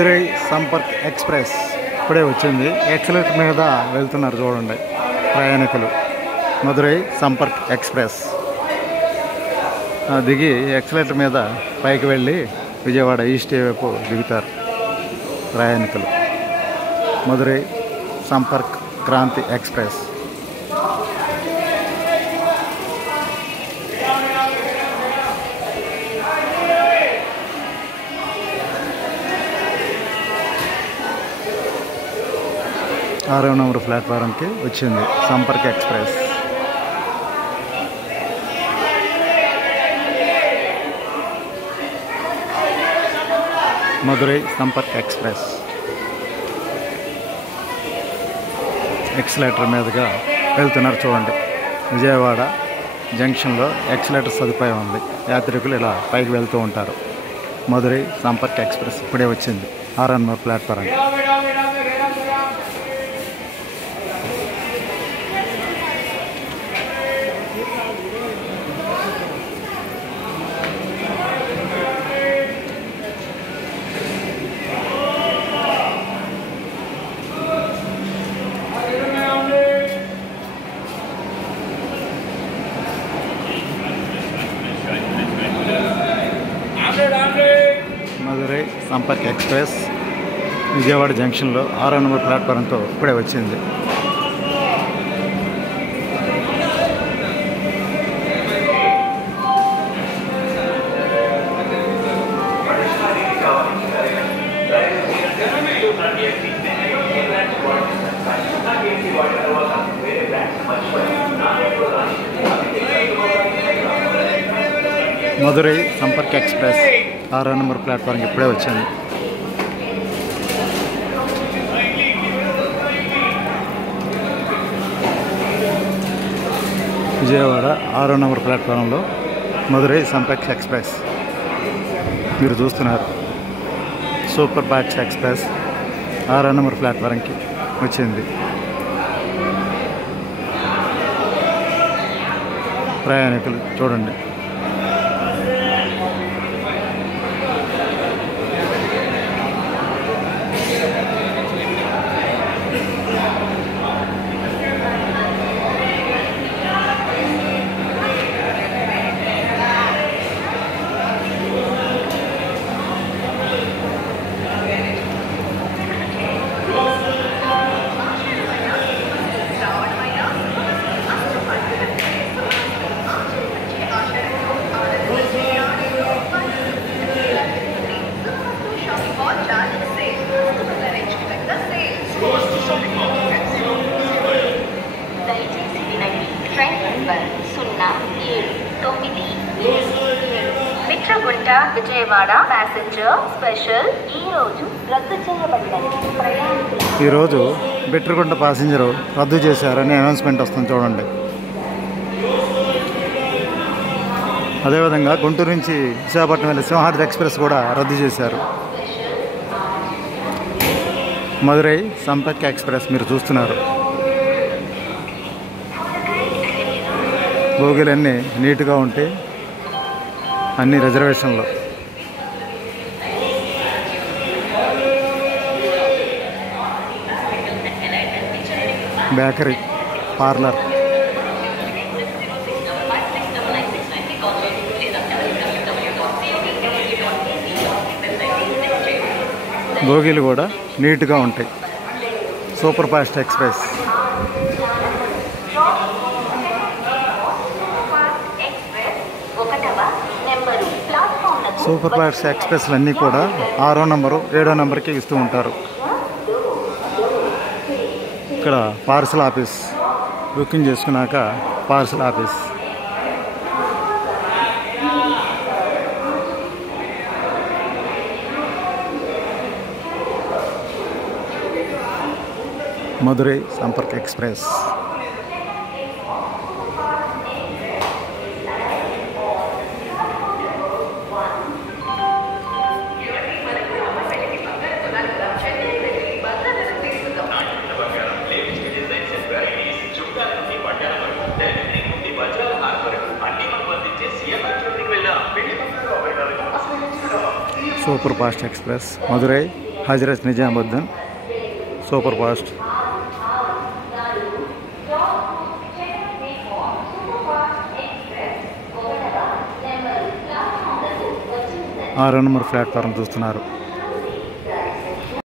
Madurai Sampark express ఇప్పుడే వచ్చింది. Accelerator మీద వెళ్తున్నారు చూడండి ప్రయాణికులు. మధురై సంపర్క్ ఎక్స్ప్రెస్ దిగి ఎక్సలెటర్ మీద పైకి వెళ్ళి విజయవాడ ఈస్ట్ వైపు దిగుతారు ప్రయాణికులు. మధురై సంపర్క్ క్రాంతి ఎక్స్ప్రెస్. ఆరవ నంబర్ ప్లాట్ఫారంకి వచ్చింది Sampark express. Madurai Sampark express escalator మీదుగా వెళ్తున్నారు చూడండి. విజయవాడ జంక్షన్లో ఎక్సలేటర్ సదుపాయం ఉంది. యాత్రికులు ఇలా పైకి వెళ్తూ ఉంటారు. మధురై సంపర్క్ ఎక్స్ప్రెస్ ఇప్పుడే వచ్చింది 6వ నంబర్ ప్లాట్ఫారంకి. మధురై సంపర్క్ ఎక్స్ప్రెస్ విజయవాడ జంక్షన్లో 6వ నంబర్ ప్లాట్ఫారంతో ఇప్పుడే వచ్చింది. మధురై సంపర్క్ ఎక్స్ప్రెస్ 6వ నంబర్ ప్లాట్ఫారంకి ఇప్పుడే వచ్చింది. విజయవాడ 6వ నంబర్ ప్లాట్ఫారంలో మధురై సంపర్క్ ఎక్స్ప్రెస్ మీరు చూస్తున్నారు. సూపర్ ఫాస్ట్ ఎక్స్ప్రెస్ 6వ నంబర్ ప్లాట్ఫారంకి వచ్చింది. ప్రయాణికులు చూడండి. విజయవాడ ప్యాసింజర్ స్పెషల్ ఈరోజు బిట్రగుంట ప్యాసింజర్ రద్దు చేశారని అనౌన్స్మెంట్ వస్తుంది చూడండి. అదేవిధంగా గుంటూరు నుంచి విశాఖపట్నం వెళ్ళే సింహాద్రి ఎక్స్ప్రెస్ కూడా రద్దు చేశారు. మధురై సంపర్క్ ఎక్స్ప్రెస్ మీరు చూస్తున్నారు. బోగీలన్నీ నీట్గా ఉంటే అన్ని రిజర్వేషన్లు. బేకరీ, పార్లర్, బోగీలు కూడా నీట్గా ఉంటాయి. Super fast express. Super fast ఎక్స్ప్రెస్లు అన్నీ కూడా 6వ నంబరు 7వ నంబర్కి ఇస్తూ ఉంటారు. ఇక్కడ పార్సల్ ఆఫీస్ బుకింగ్ చేసుకున్నాక parcel office. Madurai Sampark express. Super fast express Madurai Hazrat Nizamuddin super fast. ఆరో నెంబర్ ప్లాట్ఫారం చూస్తున్నారు.